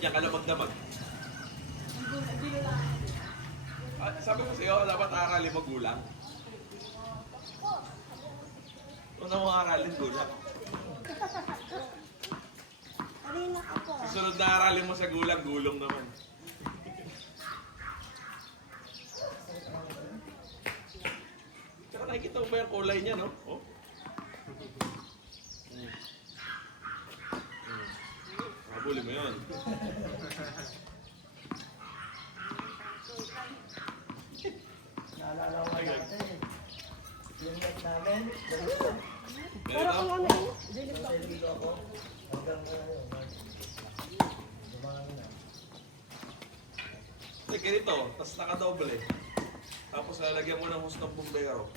dyan, kalamag-damag. Sabi ko sa'yo, dapat aralin mo gulang. Unang mo aralin gulang. Kanina ako. Susunod na aralin mo sa gulang, gulong naman. Tsaka nakikita mo ba yung kulay niya, no? Oh. Habulin mo yun. Naalala ko dati. Yung net namin, Pero kung ano yun, dilim sa Iloilo ako, hanggang ngayon, dumami na. Hindi, ganito, tapos nakadoble. Tapos lalagyan mo ng hose ng bumbero.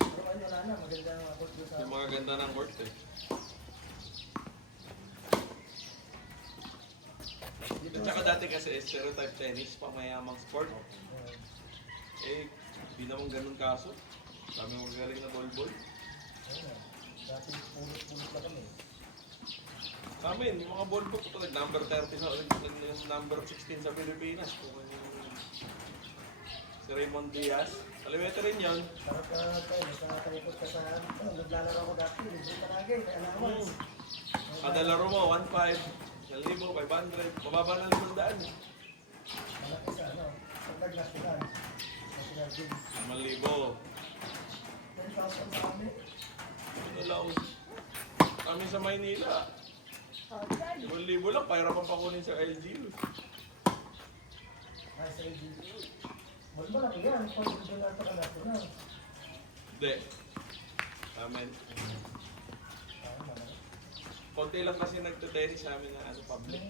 Pero ngayon wala na, maganda ang abot doon sa... Yung mga ganda ng court eh. At saka dati kasi stereotype tennis, pamayamang sport. Eh, di naman ganun kaso. Dami magaling na ball-ball. Ayun na, dati pulot-pulot na kami. Sa amin, yung mga ball-ball, ito number 30 sa, number 16 sa Pilipinas. Si Raymond Diaz. Aliwete rin yun. Sarap ka tayo, nakatakot ka sa... Naglalaro ako dati, hindi ka lagi, may allowance. Kada laro mo, 1.5. 1,500, mababa na 500. Malaki sa ano, sa pag-national. National game. 5,000. 10,000 sa amin. Ano lang? Kami sa Maynila. 1,000 lang, pahirapan pa kunin sa LGU. Ay, sa LG. Malaki yan, pag hindi natin ka national. Hindi. Amen. Konti lang kasi nagte-tennis sa amin na ano, public.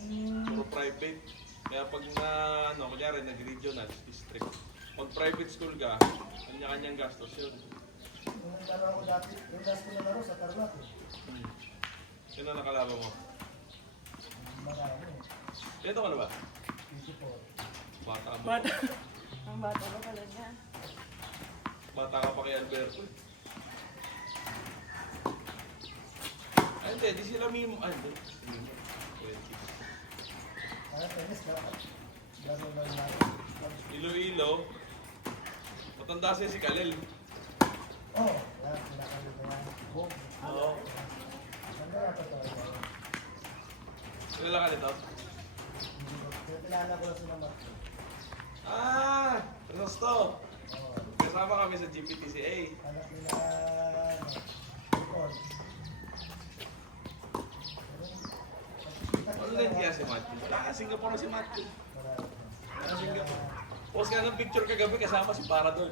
Puro private. Kaya pag na, ano, kunyari, nag-regional, district. Pag private school ka, kanya-kanyang gastos yun. Nung naglaro ako dati, yung last ko na laro sa Tarlac eh. Sino nakalaban mo? Marami. Ito ka na ba? 24. Bata mo. Bata. Ang bata ko pala niya. Bata ka pa kay Alberto. Ay, hindi. Di sila mimo. Ay, hindi. Mimo. 20. Kaya tennis dapat. Laro lang natin. Iloilo. Matanda siya si Kalel. Oo, lahat pinakalit ko yan. Boom. Oo. Ganda nga pa tayo. Kilala ka nito? Pinakilala ko lang sila Marco. Ah! Ernesto! Oo. Kasama kami sa GPTCA. Anak nila, ano, Nicole. Ano din kaya si Matthew? Wala ka, Singapore si Matthew. Wala Singapore. Post nga ng picture kagabi kasama si Paradol.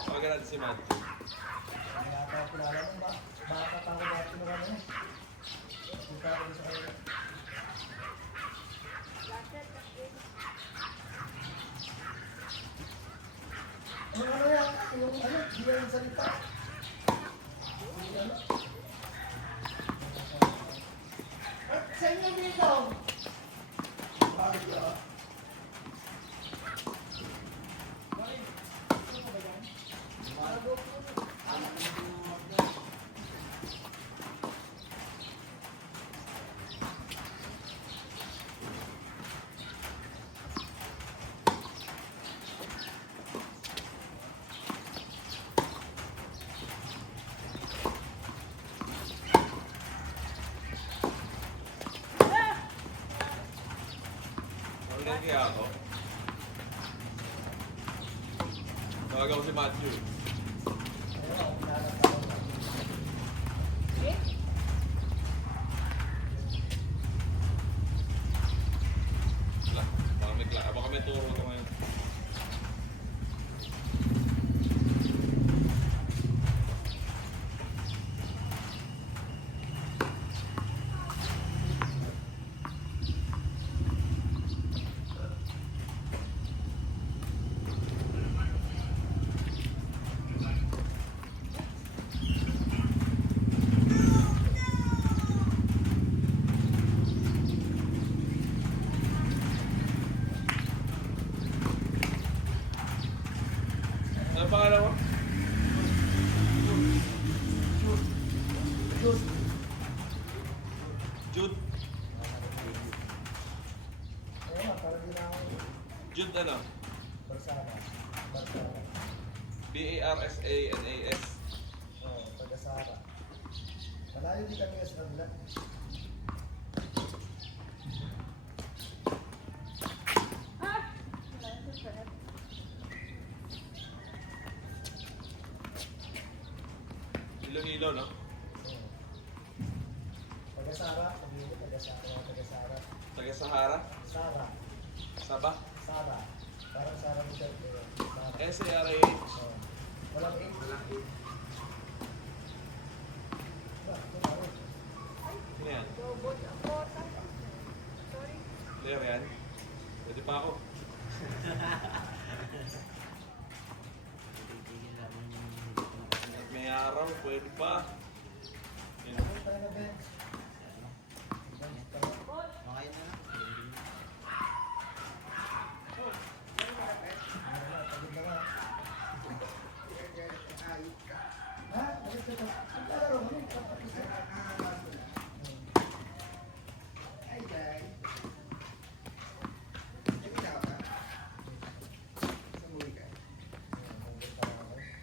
Tawagan natin si Matthew. Kaya pa kilala mo ba? Baka pa ako dati nung ano eh. Kita ko sa kanila. Ano yan? Yung ano? Di yan salita. Yung ano? At sa inyo dito? Bakit ka? Tawagan kaya ako. Tawagan ko si Matthew. Ayun, kilala pa ako. Wala. Baka may turo ko ngayon. B-A-R-S-A-N-A-S. Oo, taga-Sara. Malayo din kami sa kanila. Iloilo, no? Oo. Taga-Sara, sabihin ko, taga-Sara. Taga-Sahara? Sara. Sabah? Sara. Parang Sara Michelle. Sara. S-A-R-A. Oo. Walang 8. Walang 8. Ba, ito tayo. Ano yan? Robot ako. Sorry. Clear yan? Pwede pa ako. At may araw, pwede pa. Yan. Ano tayo na, Ben? Pagod na nga. Ha? Alis ka ba? Ang kalaro mo, tapos na.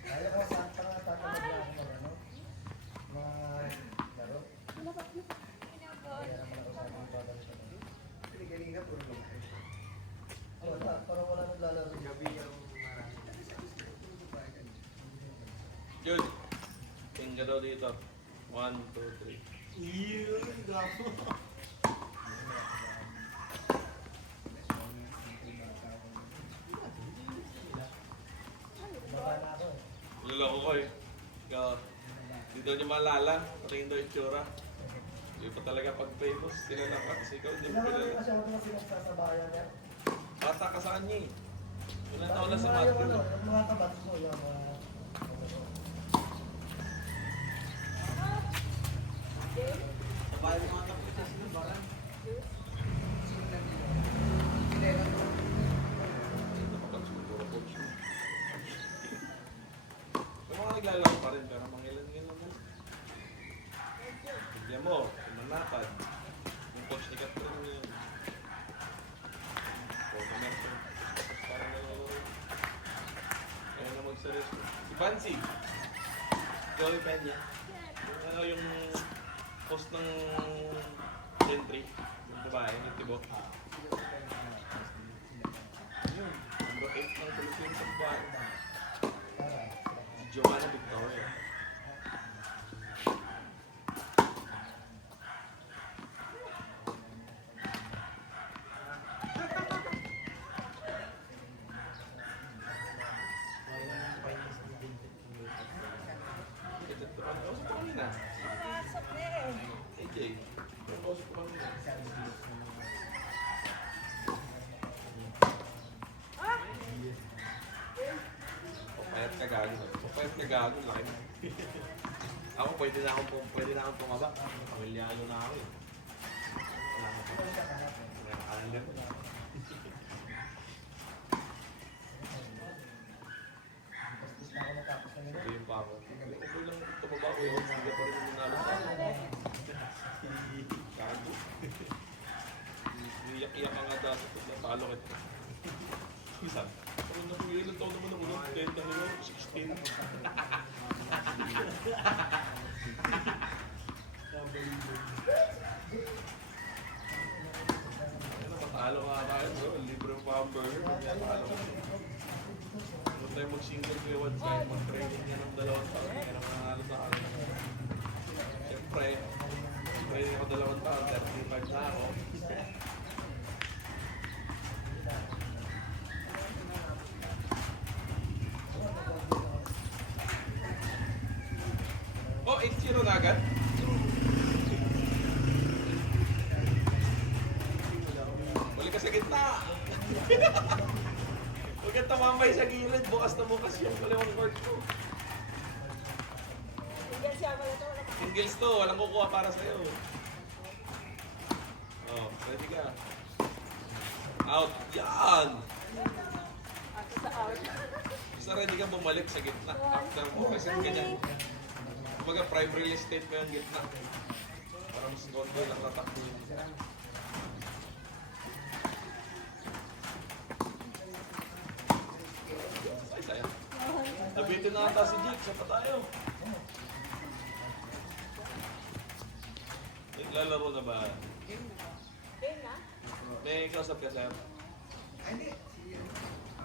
Ayaw ko sa tanga tatamad na ako mag ano, mga laro. Kaya naman ako sa mga bagay sa ano. Wala, parang wala naglalaro. Yun. Tingga daw dito. 1, 2, 3. Baba na ako eh. Niloloko ko eh. Ikaw, di daw niya maalala. Patingin daw yung tsura. Hindi pa talaga pag-famous. Kilala ka kasi ikaw, hindi mo Kailangan kilala. ko masyado na sinagsasabayan yan. Bata ka sa kanya eh. Ilan taon na sa Yung math ano, ko. yung mga kabats mo, yung mga... May mga naglalaro pa rin, pero mga ilan-ilan lang. Bigyan mo, manapad. Yung coach ni Catherine yun. O, kumerto. Parang nalaro. Kaya na magsaresto. Si Fancy. Joey Peña. Yung host ng Gentry. Yung babae, yung tibok. Yun. Number 8 ng Philippines sa babae. Si Joanna Victoria. Ito ko kanina. Pasok na eh. AJ. Propose ko kanina. Papayat ka gago. Papayat ka gago. Laki na. Ako pwede na akong pumaba. Pamilyado na ako eh. Wala ka pa. Wala ka na lang. Pastis na ako natapos na nila. Sabihin pa ako. Okay lang tumaba ko yun. Hindi pa rin yung nalo sa akin. Gago. Iyak-iyak ka nga dati. Natalo kita. Isa. Ilang taon naman ako nun? 10 na nila. 16. Ano, patalo nga tayo bro. Libre pa ang burger. Patalo ka. Ano tayo mag-single kayo one time. Mag-training niya ng 2 taon. Kaya naman nanalo sa akin. Siyempre, training ako 2 taon. 35 na ako. Oh, 8-0 na agad? Balik ka sa gitna! Huwag kang tumambay sa gilid. Bukas na bukas yung kalawang court ko. Hindi siya wala to. Singles to, walang kukuha para sa'yo. Oh, ready ka. Out. Yan! Ako sa out. Basta ready ka bumalik sa gitna. After mo, kasi ganyan. Kumbaga, prime real estate mo yung gitna. Para mas gondo lang tatakbuhin. Ay, sayang. Nabitin na ata si Jake. Saan pa tayo? Lalaro na ba? Ben na? May kausap ka, sir? Ay, hindi. Si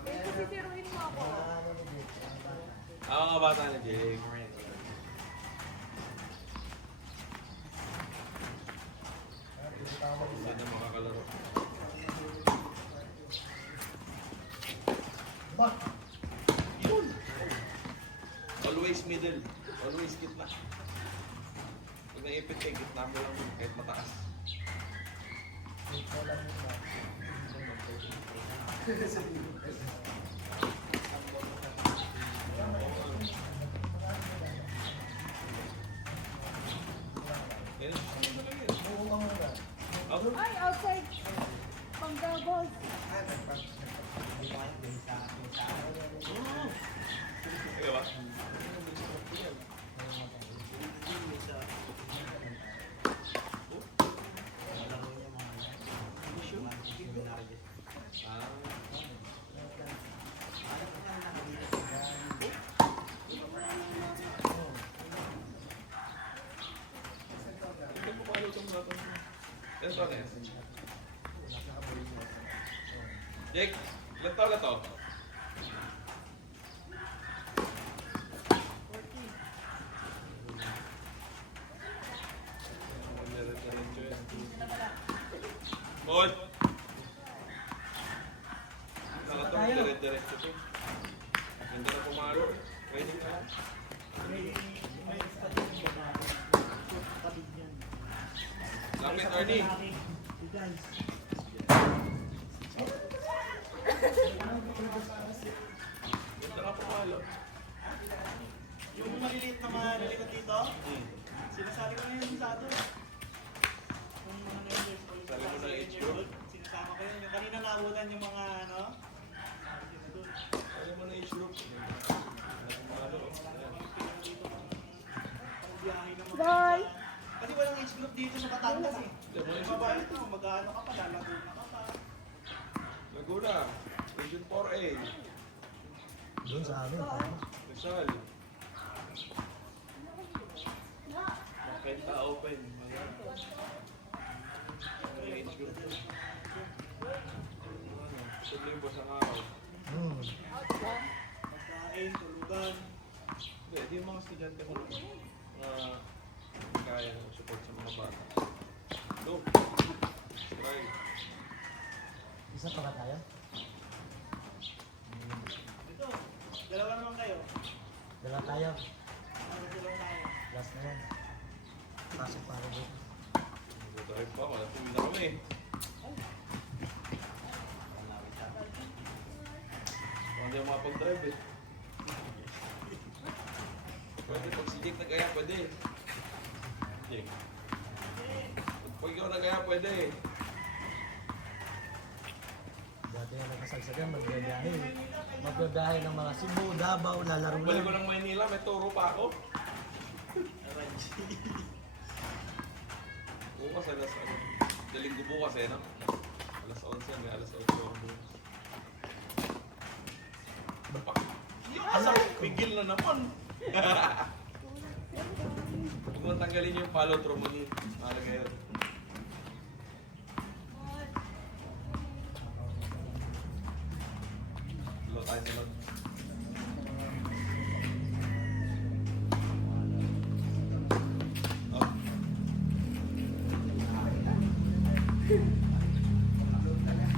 Ben, kasi tiruin mo ako. ano ni Jake? Ang bata. Ako nga bata ni Jake. Hindi na makakalaro. Ba? Yun! Always middle. Always gitna. Pag naipit kay gitna mo lang yun, kahit mataas. Ito lang yun ba? Yan, ano talaga yun? Oo, ang mga. Out. Ay, outside. Pang double. Ay, nagpapos. Kaya ba? Jake, ilan taon na to? Boy! Nakato, dire-diretso to. Ganda na pumalo. Pwede ka lang. Lapit, Arnie. Ganda ka pumalo. Yung maliliit na mga lalikot dito, sinasali ko na yung sa ato. Kung ano yung Sali mo na yung age group? sinasama ko yun. Yung kanina naabutan yung mga ano, Alam mo na age group. Pumalo. biyahe ng mga Bye! Kasi walang age group dito sa Batangas eh. Walang age Yung babae ito, mag-ano ka pa, lalaguna ka pa. Laguna. Region 4A. Doon sa amin. Rizal. Makenta open. May age group. Sublibo sa araw. Basta aim, tulugan. Hindi, di yung mga estudyante ko kaya ng support sa mga bata. Look. Try. Isa pa ka tayo? Ito, dalawa naman kayo. Dala tayo. Dalawa tayo. Last na yan. Pasok para dito. Mag-drive pa. Malatuwi na kami. Hindi ako makapag-drive eh. Pwede, pag si Jake nagaya, pwede. Jake. Pag ikaw nagaya, pwede. Dati na nagkasagsagan, magbibiyahe. Magbibiyahe ng mga Cebu, Davao, lalaro Balik ko lang. ng Maynila, may turo pa ako. Bukas alas ano. Linggo bukas eh, no? Alas 11, may alas 8 ako bukas. Yung asa, pigil na naman. Huwag mong tanggalin yung follow through mo ni Mahalaga yun. Low tayo sa load. Oh.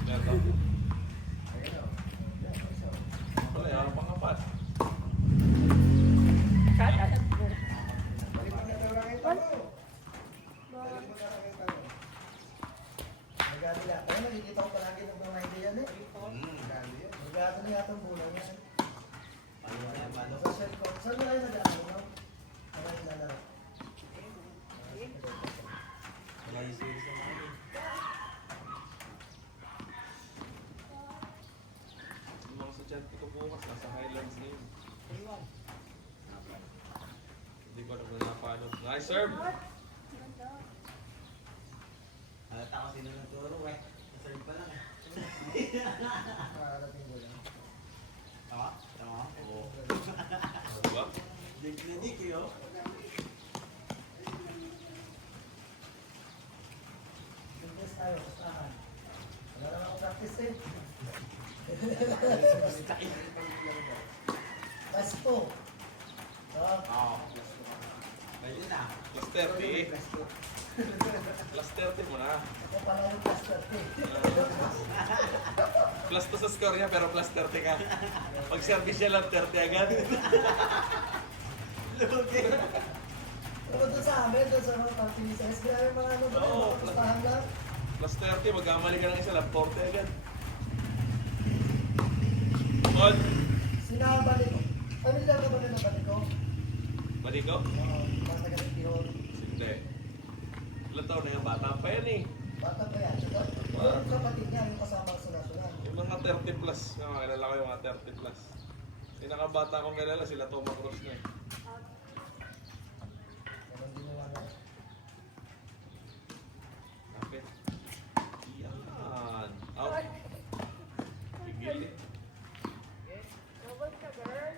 Meron. Wala, yan ang pangapat. Cut. Nagdadala. Kaya nakikita ko palagi ng mga yan eh. Nagdadala na yata ang bulan yan. Sa cellphone. Saan mo tayo nag-ano, no? Saan tayo naglalaro? Yung mga estudyante ko bukas, nasa Highlands na yun. Hindi ko alam na napano. Nice serve! Halata ko sino nagturo eh. Naserve pa lang eh. Makarating ko lang. Tama? Tama? Oo. Diba? Big clinic eh, oh. Fitness tayo, bastahan. Wala naman ako practice eh. Last po. Oo. Pwede na. Plus 30. Plus 30 mo na. Ako pala yung last 30. Plus to sa score niya pero plus 30 ka. Pag service niya lang 30 agad. Lugi. Pero doon sa amin, doon sa mga pang-finises, grabe mga ano ba, Oo, mga bastahan lang. Plus 30, magkamali ka ng isa lang 40 agad. On. Sinabali ko. Familiar ka ba na nabali ko? Bali ko? Mga taga-Tihon. Hindi. Ilan taon na yung bata pa yan eh. Bata pa yan. Yung kapatid niya, yung kasama sa nasunod. Yung mga 30 plus. Kilala ko yung mga 30 plus. Pinakabata kong kilala sila Toma Cruz na eh. Ganun din yung ano. Kapit. Yan. Out. Pigil eh. Double ka, girl.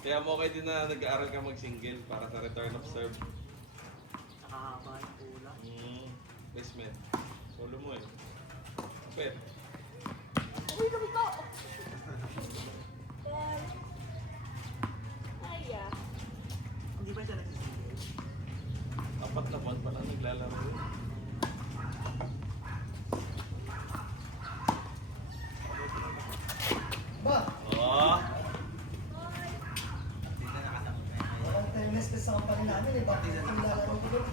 Kaya mo okay din na nag-aaral ka mag-single para sa return of serve. Nakahaba yung pula. Basement. Solo mo eh. Kapit. Uy, kami to! Ay, ah. Hindi ba siya nagsisigil? 4 na buwan pa lang naglalaro. Ba? Oh! Hindi na nakatakot na yun. Walang tennis kasi sa company namin eh. Bakit yung nilalaro ko doon?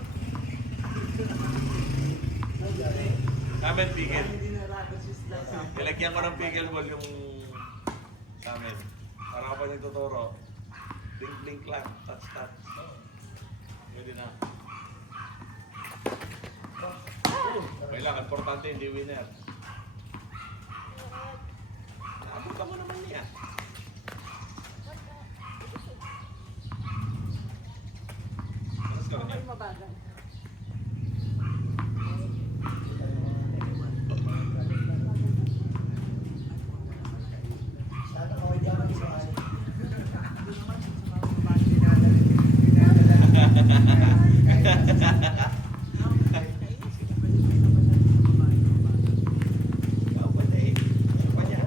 Amen, pigil. Hindi na ragas yung slice. Nilagyan ko ng pigil ball yung sa amin. Para kapag nagtuturo, blink-blink lang, touch-touch. Pwede na. Kailangan, importante hindi winner. Naabutan mo naman niya. Ano score niya? Okay, mabagal. Sana kaway dyan ang isa ay. Ikaw pwede eh. Ano pa niya?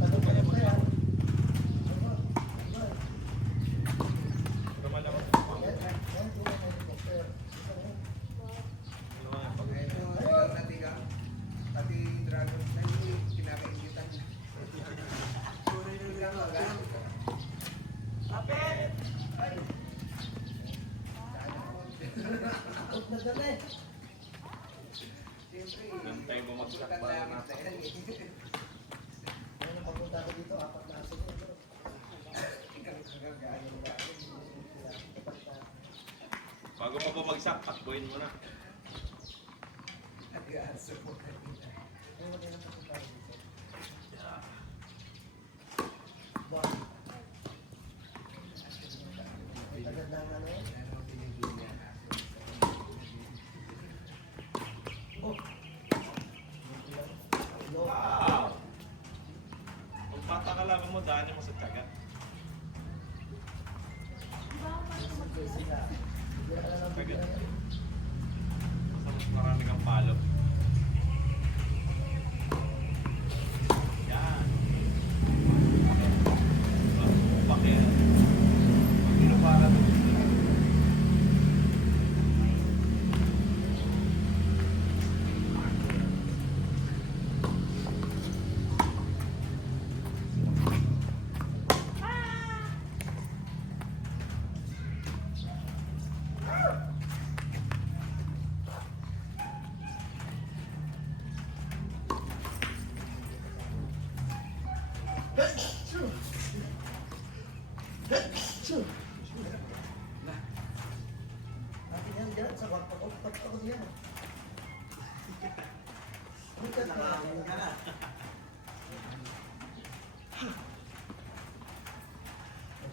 Tanong pa naman yan. Naman ako. Yan, yan, yung mga helicopter. Ano nga, pag- Kapit! Out na dala eh. Nantay bumagsak para natin. Ngayon ang pagpunta ko dito, 4 na aso ko. Bago pa bumagsak, takbuhin mo na. Ngayon magandang pagpunta ko dito. Ba? Agad na ang ano eh. Oh. Hello. Wow! Kung patakalaga mo, daanin mo sa tiyaga. Sila. Hindi ka lang ang bigyan yan. Basta mas marami kang palo. Yan. Bakit? Pag para to. Natin yan dyan sa kwarto ko. Kwarto ko diyan. Bukat na. Nakakain ka na.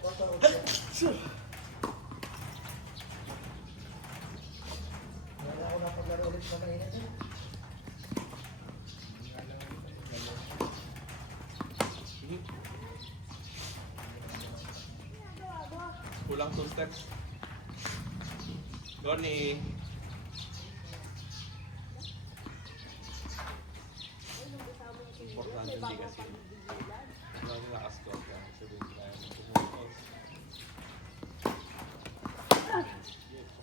Kwarto ko diyan. Wala ako na paglaro ulit na mainit eh. Kulang 2 steps. Donnie. Importante hindi kasi. Ano lakas ko. Kaya sabihin tayo ng pumutos.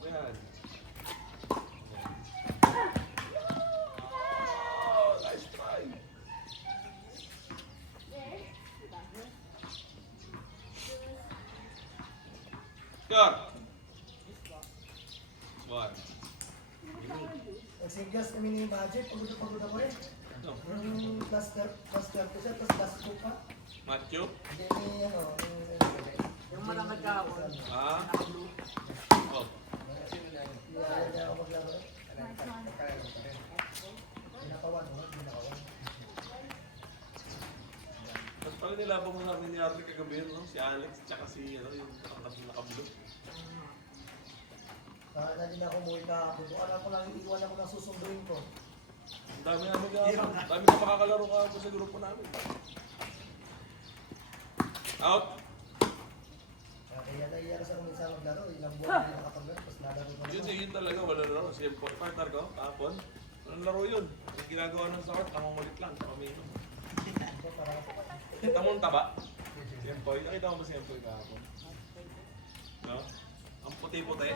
Yan. Oh, nice try. Score. One. Nagsigas kami ni budget, pagod ako rin. No. Yung cluster ko siya, tapos plus 2 pa. Matthew? Hindi ni ano, Yung matangkad kahapon. Ah? Naka-blue. Oh. Ayaw niya ako maglaro. Pinakawan mo, pinakawan. Mas pala nilabang mo namin ni Arthur kagabi yun, no? Si Alex, tsaka si, ano, yung nakablo. Na din ako umuwi kahapon. Alam ko lang, iwan ako ng susunduin ko. Ang dami namin kahapon. Ang dami na makakalaro kahapon sa grupo namin. Out! Kaya naiya ka sa kung minsan maglaro, ilang buwan na nakapaglaro, tapos lalaro ko Yun, naman. yun talaga, wala laro. Si partner ko, kahapon. Anong laro yun? Ang ginagawa ng sakot, nangungulit lang, tsaka may inom. Kita mo ang taba? Si Empoy, nakita mo ba si Empoy kahapon? No? Ang puti-puti.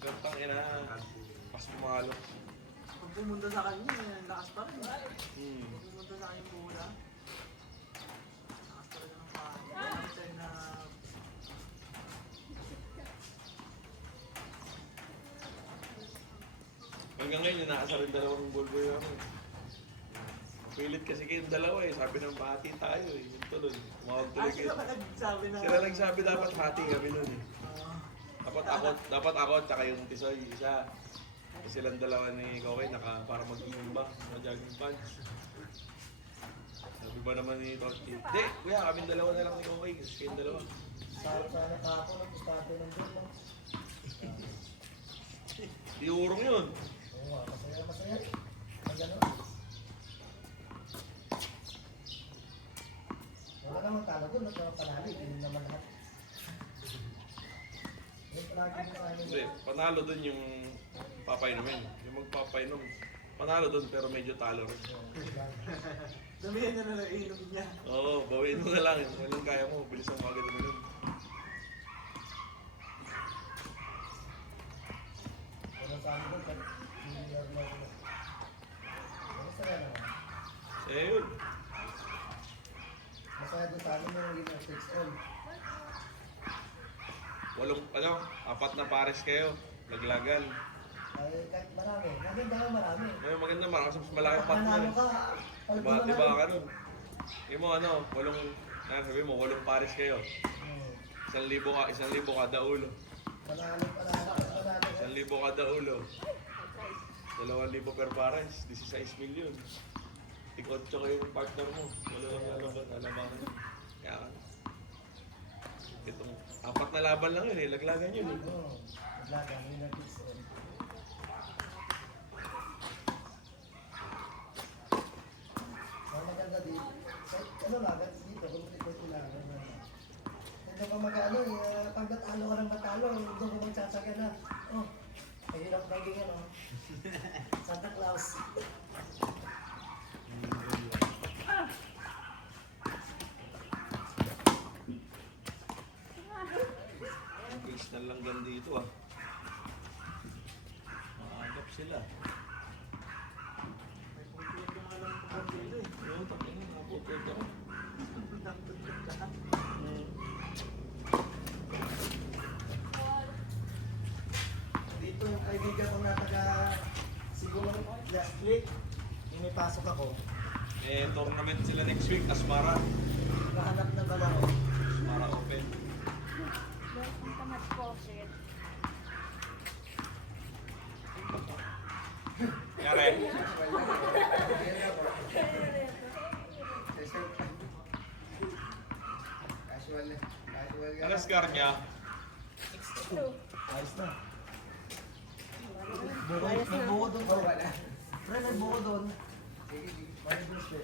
Pero tangina, pas pumalo. Pag pumunta sa kanya, ang lakas pa rin. Hmm. Pag pumunta sa kanya bola, lakas talaga ng paa. Yung time na Hanggang ngayon, inaasa rin dalawang bulbo yun. Pilit kasi kayong dalawa eh. Sabi ng hati tayo eh. Yun tuloy. Tumawag tuloy kayo. sila pa nagsabi na... Sila nagsabi dapat hati kami nun eh. Ah, Dapat ako tsaka yung Tisoy, isa. Silang dalawa ni Kokoy para mag-iumba sa jogging pants. Sabi ba naman ni Totti? Hindi, kuya, kaming dalawa na lang ni Kokoy. Kasi kayong dalawa. Sana kahapon, nagpustado ng doon, no? Di urong yun. Oo nga, masaya. Pag ano? Wala namang talo doon, wala namang panalo, hindi naman lahat. Yung palagi mo sa amin. Hindi, panalo dun yung papainumin. Yung magpapainom. Panalo dun pero medyo talo rin. damihan niya na lang iinumin niya. Oo, bawiin mo na lang. Walang kaya mo, bilisan mo agad uminom. Wala sa amin doon, kahit hindi niya lang ako. Masaya naman. Eh yun. Masaya doon sa amin yung winner takes all. Apat na pares kayo. Laglagan. Ay, kahit marami. Maganda ka marami. Ngayon maganda man kasi mas malaking partner Manalo eh. ka, palpunan Diba na. ka nun? Yung mo sabi mo, 8 pares kayo. 1,000 kada ulo. Panalo. 1,000 kada ulo. 2,000 per pares, 16 million. Tig-8 yung partner mo. Wala lang lalabangan yun. Kaya itong 4 na laban lang yun eh, laglagan yun eh. Oo, naglaga, winner takes all. Ang maganda dito, ano lang, dito, kumukit ko sila. Hindi pa mag-ano, pag natalo ka ng matalo, doon ko magsasaga na. Oh, mahirap maging ano. Santa Claus. Ang base na langgan dito ah. Maagap sila. May pagkulit yung mga lang po dito eh. Yung tapos na, naputol ako. Dito yung kaibigan ko na taga siguro last week, yung may pasok ako, Eh, tournament sila next week, Asmara. nahanap na ba ako? Asmara Open. Welcome to my closet. Yare. Ano score niya? Ayos na. May buko doon. Pre, may buko doon. Sige, sige.